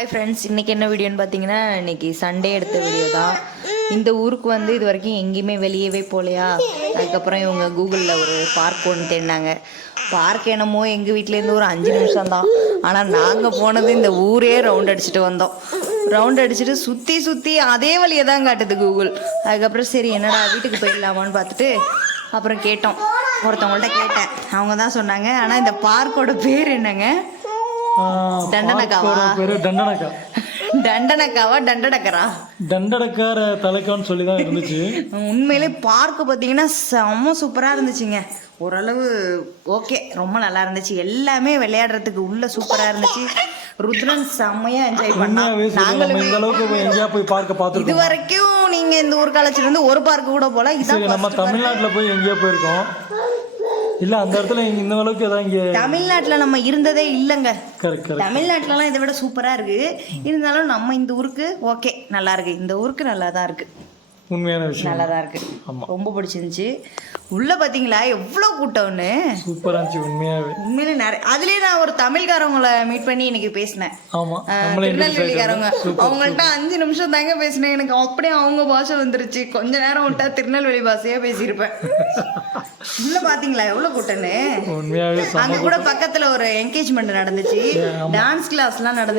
Hi friends, இன்றைக்கி என்ன வீடியோன்னு பார்த்தீங்கன்னா, இன்றைக்கி சண்டே எடுத்த வீடியோ தான். இந்த ஊருக்கு வந்து இது வரைக்கும் எங்கேயுமே வெளியவே போகலையா. அதுக்கப்புறம் இவங்க கூகுளில் ஒரு பார்க் ஒன்று தேடினாங்க. பார்க் என்னமோ எங்கள் வீட்டிலேருந்து ஒரு 5 நிமிஷம் தான். ஆனால் நாங்கள் போனது இந்த ஊரே ரவுண்ட் அடிச்சுட்டு வந்தோம். ரவுண்ட் அடிச்சுட்டு சுற்றி அதே வழியை தான் காட்டுது கூகுள். அதுக்கப்புறம் சரி என்னடா வீட்டுக்கு போயிடலாமான்னு பார்த்துட்டு அப்புறம் கேட்டோம், ஒருத்தவங்கள்ட்ட கேட்டேன். அவங்க தான் சொன்னாங்க. ஆனால் இந்த பார்க்கோட பேர் என்னங்க? தண்டனக்காவா? தண்டனக்காவா தண்டனக்கரா? தண்டனக்கார தலைக்கான்னு சொல்லி தான் இருந்துச்சு. உண்மையிலே பார்க்க பார்த்தீங்கன்னா செம்ம சூப்பராக இருந்துச்சுங்க. ஓரளவு ஓகே, ரொம்ப நல்லா இருந்துச்சு. எல்லாமே விளையாடுறதுக்கு உள்ள சூப்பராக இருந்துச்சு. ருத்ரன் செம்மையா என்ஜாய் பண்ணோம். நாங்களும் இந்த அளவுக்கு எங்கேயா போய் பார்க்க பார்த்து இது வரைக்கும் நீங்க இந்த ஊர் காலேஜ்ல இருந்து ஒரு பார்க்க கூட போல. இதான் நம்ம தமிழ்நாட்டில் போய் எங்கேயா போயிருக்கோம். இல்ல அந்த இடத்துல இந்த அளவுக்கு ஏதாவது இங்க தமிழ்நாட்டுல நம்ம இருந்ததே இல்லைங்க. கரெக்ட். தமிழ்நாட்டுலலாம் இதை விட சூப்பரா இருக்கு. இருந்தாலும் நம்ம இந்த ஊருக்கு ஓகே, நல்லா இருக்கு. இந்த ஊருக்கு நல்லா தான் இருக்கு. உண்மையான விஷயம், நல்லா தான் இருக்கு. ரொம்ப பிடிச்சிருந்துச்சு. உள்ள பாத்தீங்களா எவ்வளவு கூட்டம்னு? சூப்பரா இருந்துச்சு உண்மையிலே. நிறைய அதுலயே நான் ஒரு தமிழ்காரவங்களை மீட் பண்ணி இன்னைக்கு பேசினேன். திருநெல்வேலிக்காரவங்க. அவங்கள்ட்ட 5 நிமிஷம் தாங்க பேசினேன். எனக்கு அப்படியே அவங்க பாஷை வந்துருச்சு. கொஞ்ச நேரம் விட்டா திருநெல்வேலி பாஷையா பேசியிருப்பேன். உள்ள பாத்தீங்களா எவ்வளவு கூட்டம்னு? உண்மையாவே. அங்க கூட பக்கத்துல ஒரு என்கேஜ்மெண்ட் நடந்துச்சு. டான்ஸ் கிளாஸ் எல்லாம் நடந்துச்சு.